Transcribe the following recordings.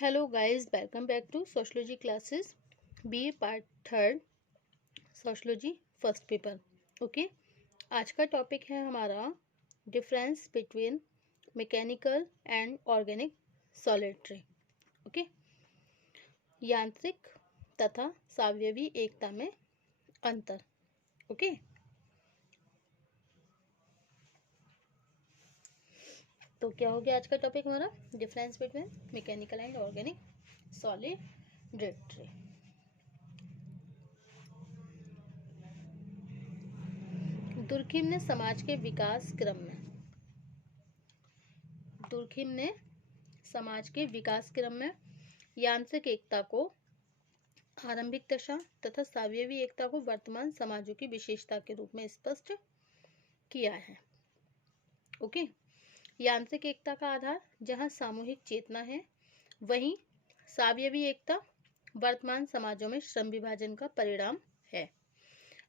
Hello guys, welcome back to sociology classes B part third sociology first paper. Okay, आज का topic है हमारा difference between mechanical and organic solidarity. Okay, यांत्रिक तथा सावयवी एकता में अंतर। ओके, तो क्या हो गया आज का टॉपिक हमारा? Difference between mechanical and organic सॉलिडरी। Durkheim ने समाज के विकास क्रम में यांत्रिक एकता को आरंभिक दशा तथा सावयवी एकता को वर्तमान समाजों की विशेषता के रूप में स्पष्ट किया है। ओके, यांत्रिक एकता का आधार जहां सामूहिक चेतना है, वहीं सावयवी एकता वर्तमान समाजों में श्रम विभाजन का परिणाम है।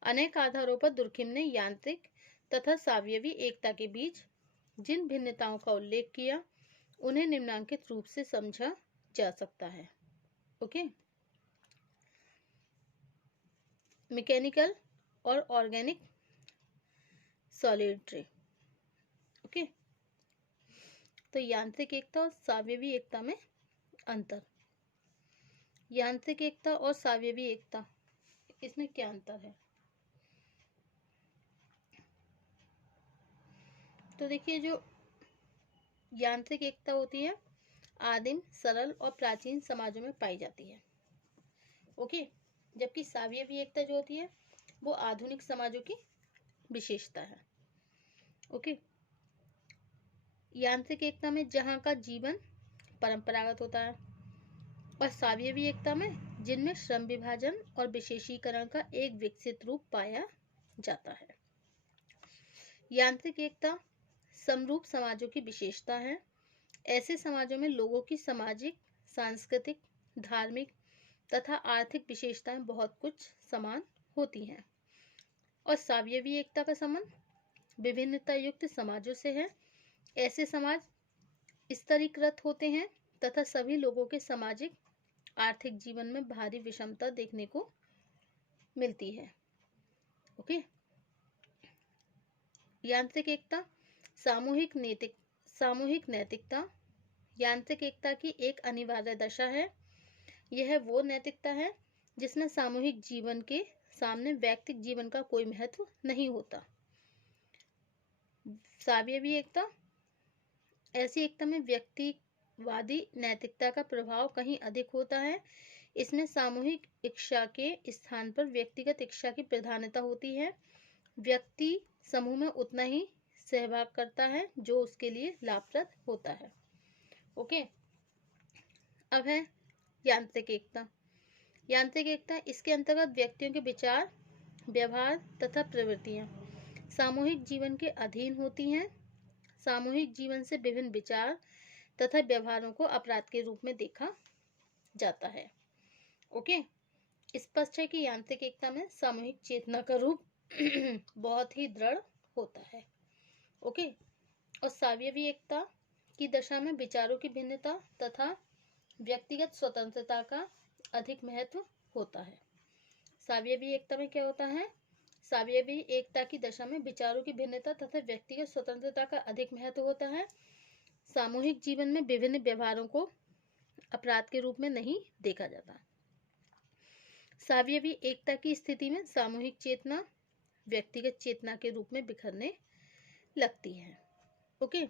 अनेक आधारों पर दुर्खिम ने यांत्रिक तथा सावयवी एकता के बीच जिन भिन्नताओं का उल्लेख किया, उन्हें निम्नांकित रूप से समझा जा सकता है। ओके, मैकेनिकल और ऑर्गेनिक सॉलिडरी। ओके, तो यांत्रिक एकता और सावयवी एकता में अंतर। यांत्रिक एकता और सावयवी एकता, इसमें क्या अंतर है? तो देखिए, जो यांत्रिक एकता होती है आदिम, सरल और प्राचीन समाजों में पाई जाती है। ओके, जबकि सावयवी एकता जो होती है वो आधुनिक समाजों की विशेषता है। ओके, यांत्रिक एकता में जहाँ का जीवन परंपरागत होता है और सावयवी एकता में जिनमें श्रम विभाजन और विशेषीकरण का एक विकसित रूप पाया जाता है। यांत्रिक एकता समरूप समाजों की विशेषता है। ऐसे समाजों में लोगों की सामाजिक, सांस्कृतिक, धार्मिक तथा आर्थिक विशेषताएं बहुत कुछ समान होती हैं। और सावयवी एकता का संबंध विभिन्नता युक्त समाजों से है। ऐसे समाज स्तरीकृत होते हैं तथा सभी लोगों के सामाजिक, आर्थिक जीवन में भारी विषमता देखने को मिलती है। ओके, यांत्रिक एकता सामूहिक नैतिकता यांत्रिक एकता की एक अनिवार्य दशा है। यह वो नैतिकता है जिसमें सामूहिक जीवन के सामने वैयक्तिक जीवन का कोई महत्व नहीं होता। सावयवी एकता ऐसी एकता में व्यक्तिवादी नैतिकता का प्रभाव कहीं अधिक होता है। इसमें सामूहिक इच्छा के स्थान पर व्यक्तिगत इच्छा की प्रधानता होती है। व्यक्ति समूह में उतना ही सहभाग करता है जो उसके लिए लाभप्रद होता है। ओके, अब है यांत्रिक एकता। यांत्रिक एकता, इसके अंतर्गत व्यक्तियों के विचार, व्यवहार तथा प्रवृत्तियां सामूहिक जीवन के अधीन होती हैं। सामूहिक जीवन से विभिन्न विचार तथा व्यवहारों को अपराध के रूप में देखा जाता है। ओके, स्पष्ट है कि यांत्रिक एकता में सामूहिक चेतना का रूप बहुत ही दृढ़ होता है। ओके, और सावयवी एकता की दशा में विचारों की भिन्नता तथा व्यक्तिगत स्वतंत्रता का अधिक महत्व होता है। सावयवी एकता में क्या होता है? सावयवी एकता की दशा में विचारों की भिन्नता तथा व्यक्तिगत स्वतंत्रता का अधिक महत्व होता है। सामूहिक जीवन में विभिन्न व्यवहारों को अपराध के रूप में नहीं देखा जाता। सावयवी एकता की स्थिति में सामूहिक चेतना व्यक्तिगत चेतना के रूप में बिखरने लगती है। ओके,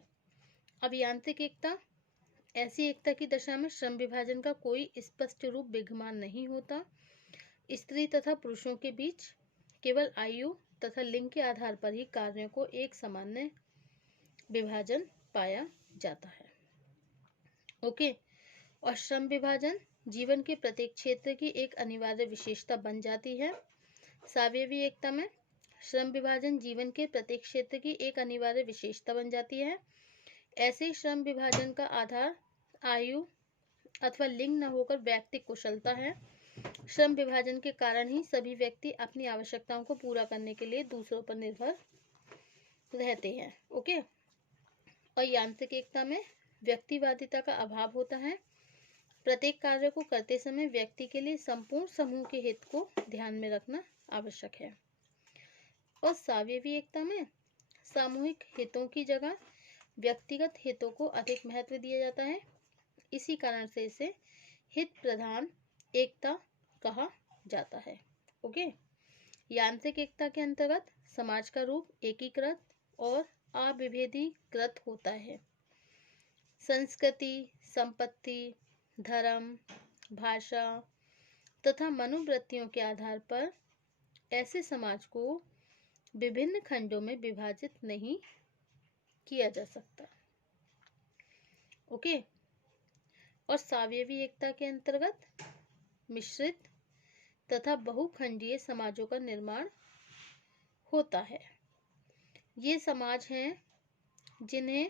अब यांत्रिक एकता ऐसी एकता की दशा में श्रम विभाजन का कोई स्पष्ट रूप विद्यमान नहीं होता। स्त्री तथा पुरुषों के बीच केवल आयु तथा लिंग के आधार पर ही कार्यों को एक सामान्य विभाजन पाया जाता है। ओके, और श्रम विभाजन जीवन के प्रत्येक क्षेत्र की एक अनिवार्य विशेषता बन जाती है। सावयवी एकता में श्रम विभाजन जीवन के प्रत्येक क्षेत्र की एक अनिवार्य विशेषता बन जाती है। ऐसे श्रम विभाजन का आधार आयु अथवा लिंग न होकर व्यक्तिक कुशलता है। श्रम विभाजन के कारण ही सभी व्यक्ति अपनी आवश्यकताओं को पूरा करने के लिए दूसरों पर निर्भर रहते हैं। ओके, और यांत्रिक एकता में व्यक्तिवादिता का अभाव होता है। प्रत्येक कार्य को करते समय व्यक्ति के लिए संपूर्ण समूह के हित को ध्यान में रखना आवश्यक है। और सावयवी एकता में सामूहिक हितों की जगह व्यक्तिगत हितों को अधिक महत्व दिया जाता है। इसी कारण से इसे हित प्रधान एकता कहा जाता है। ओके। यांत्रिक एकता के अंतर्गत समाज का रूप एकीकृत और अविभेदीकृत होता है। संस्कृति, संपत्ति, धर्म, भाषा तथा मनोवृत्तियों के आधार पर ऐसे समाज को विभिन्न खंडों में विभाजित नहीं किया जा सकता। ओके। और सावयवी एकता के अंतर्गत मिश्रित तथा बहुखंडीय समाजों का निर्माण होता है। ये समाज हैं जिन्हें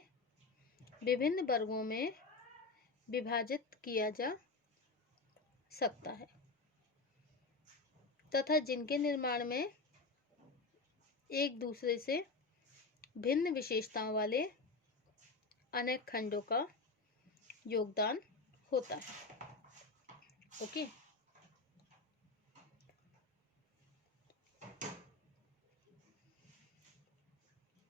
विभिन्न वर्गों में विभाजित किया जा सकता है तथा जिनके निर्माण में एक दूसरे से भिन्न विशेषताओं वाले अनेक खंडों का योगदान होता है। ओके।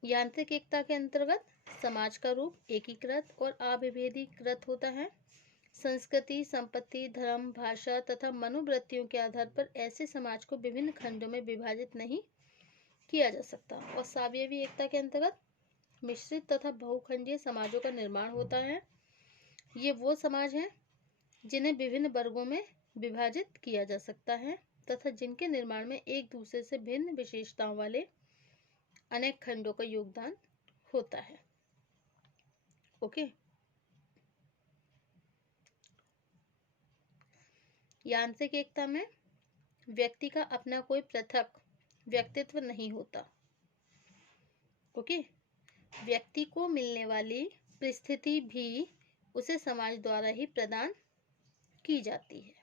यांत्रिक एकता के अंतर्गत समाज का रूप एकीकृत और अविभेदीकृत होता है। संस्कृति, संपत्ति, धर्म, भाषा तथा मनोवृत्तियों के आधार पर ऐसे समाज को विभिन्न खंडों में विभाजित नहीं किया जा सकता। और सावयवी एकता के अंतर्गत मिश्रित तथा बहुखंडीय समाजों का निर्माण होता है। ये वो समाज हैं जिन्हें विभिन्न वर्गों में विभाजित किया जा सकता है तथा जिनके निर्माण में एक दूसरे से भिन्न विशेषताओं वाले अनेक खंडों का योगदान होता है। ओके। यांत्रिक एकता में व्यक्ति का अपना कोई पृथक व्यक्तित्व नहीं होता। ओके। व्यक्ति को मिलने वाली परिस्थिति भी उसे समाज द्वारा ही प्रदान की जाती है।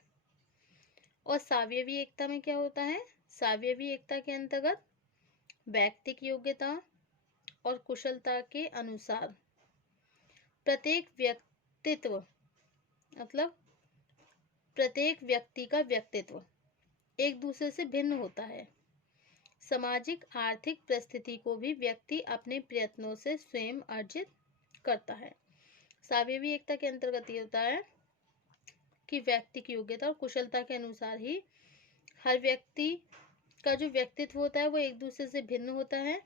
और सावयवी एकता में क्या होता है? सावयवी एकता के अंतर्गत व्यक्तिक योग्यता और कुशलता के अनुसार प्रत्येक व्यक्तित्व मतलब प्रत्येक व्यक्ति का व्यक्तित्व एक दूसरे से भिन्न होता है। सामाजिक आर्थिक परिस्थिति को भी व्यक्ति अपने प्रयत्नों से स्वयं अर्जित करता है। सावयवी एकता के अंतर्गत ये होता है कि व्यक्ति की योग्यता और कुशलता के अनुसार ही हर व्यक्ति का जो व्यक्तित्व होता है वो एक दूसरे से भिन्न होता है।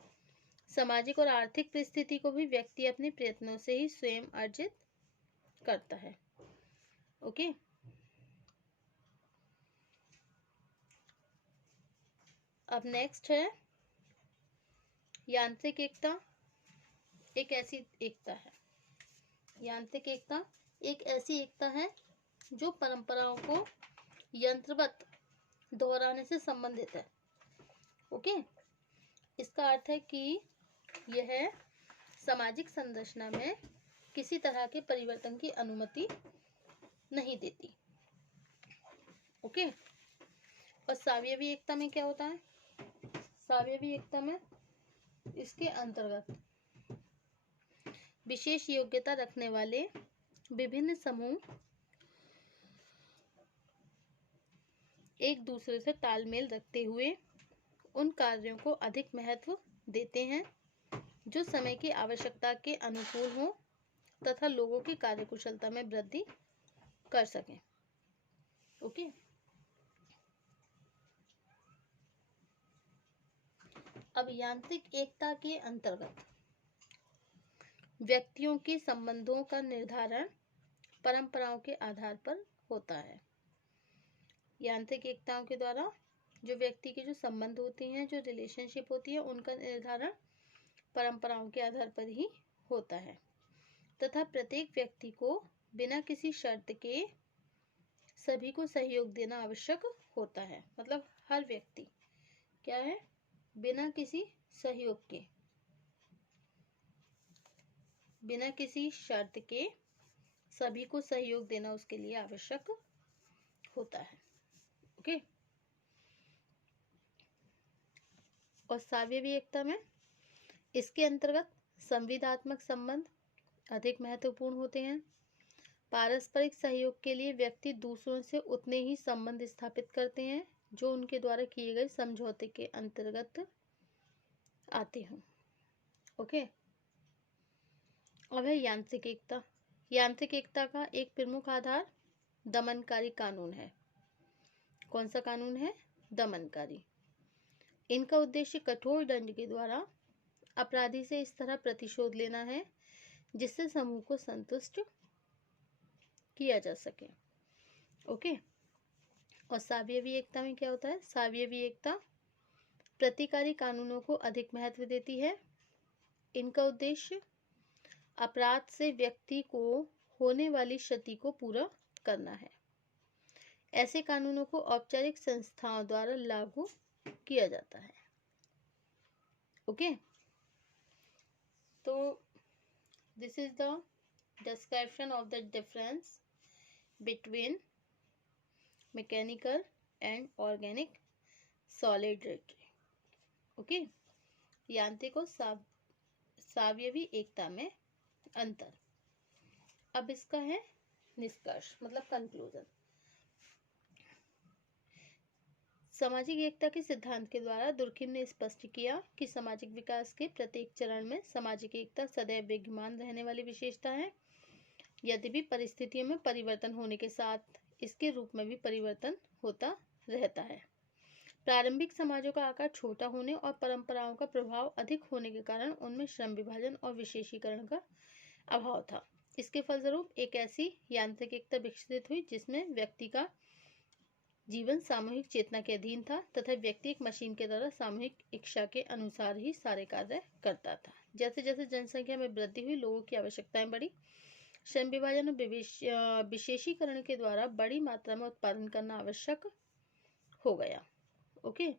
सामाजिक और आर्थिक परिस्थिति को भी व्यक्ति अपने प्रयत्नों से ही स्वयं अर्जित करता है। ओके। अब नेक्स्ट है यांत्रिक एकता। एक ऐसी एकता है, यांत्रिक एकता एक ऐसी एकता है जो परंपराओं को यंत्रवत दोहराने से संबंधित है। ओके। इसका अर्थ है कि यह सामाजिक संरचना में किसी तरह के परिवर्तन की अनुमति नहीं देती। ओके। और सावयवी एकता में क्या होता है? सावयवी एकता में इसके अंतर्गत विशेष योग्यता रखने वाले विभिन्न समूह एक दूसरे से तालमेल रखते हुए उन कार्यों को अधिक महत्व देते हैं जो समय की आवश्यकता के अनुकूल हों तथा लोगों की कार्यकुशलता में वृद्धि कर सकें। ओके। अब यांत्रिक एकता के अंतर्गत व्यक्तियों के संबंधों का निर्धारण परंपराओं के आधार पर होता है। यांत्रिक एकताओं के द्वारा जो व्यक्ति के जो संबंध होती हैं, जो रिलेशनशिप होती है, उनका निर्धारण परंपराओं के आधार पर ही होता है तथा प्रत्येक व्यक्ति को बिना किसी शर्त के सभी को सहयोग देना आवश्यक होता है। मतलब हर व्यक्ति क्या है, बिना किसी सहयोग के, बिना किसी शर्त के सभी को सहयोग देना उसके लिए आवश्यक होता है। ओके। और सावयवी एकता में इसके अंतर्गत संविदात्मक संबंध अधिक महत्वपूर्ण होते हैं। पारस्परिक सहयोग के लिए व्यक्ति दूसरों से उतने ही संबंध स्थापित करते हैं जो उनके द्वारा किए गए समझौते के अंतर्गत आते हों। ओके, अब है यांत्रिक एकता। यांत्रिक एकता का एक प्रमुख आधार दमनकारी कानून है। कौन सा कानून है? दमनकारी। इनका उद्देश्य कठोर दंड के द्वारा अपराधी से इस तरह प्रतिशोध लेना है जिससे समूह को संतुष्ट किया जा सके। ओके, और सावयवी एकता में क्या होता है? सावयवी एकता प्रतिकारी कानूनों को अधिक महत्व देती है। इनका उद्देश्य अपराध से व्यक्ति को होने वाली क्षति को पूरा करना है। ऐसे कानूनों को औपचारिक संस्थाओं द्वारा लागू किया जाता है। ओके, तो this is the description of the difference between mechanical and organic solidarity. Okay, यांत्रिक और सावयवी एकता में अंतर। अब इसका है निष्कर्ष, मतलब कंक्लूजन। सामाजिक एकता के सिद्धांत के द्वारा दुर्खिम ने स्पष्ट किया कि सामाजिक विकास के प्रत्येक चरण में सामाजिक एकता सदैव विद्यमान रहने वाली विशेषता है। यद्यपि परिस्थितियों में परिवर्तन होने के साथ इसके रूप में भी परिवर्तन होता रहता है। प्रारंभिक समाजों का आकार छोटा होने और परंपराओं का प्रभाव अधिक होने के कारण उनमें श्रम विभाजन और विशेषीकरण का अभाव था। इसके फलस्वरूप एक ऐसी यांत्रिक एकता विकसित हुई जिसमें व्यक्ति का जीवन सामूहिक चेतना के अधीन था तथा व्यक्ति एक मशीन के द्वारा सामूहिक इच्छा के अनुसार ही सारे कार्य करता था। जैसे जैसे जनसंख्या में वृद्धि हुई, लोगों की आवश्यकताएं बढ़ी, श्रम विभाजन और विशेषीकरण के द्वारा बड़ी मात्रा में उत्पादन करना आवश्यक हो गया। ओके,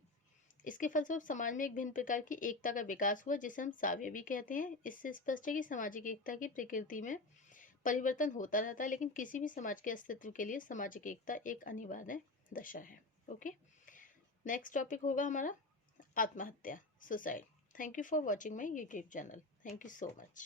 इसके फलस्वरूप समाज में एक भिन्न प्रकार की एकता का विकास हुआ जिसे हम सावयवी कहते हैं। इससे स्पष्ट है कि सामाजिक एकता की प्रकृति में परिवर्तन होता रहता है, लेकिन किसी भी समाज के अस्तित्व के लिए सामाजिक एकता एक अनिवार्य दशा है। ओके, नेक्स्ट टॉपिक होगा हमारा आत्महत्या, suicide. Thank you for watching my YouTube channel. Thank you so much.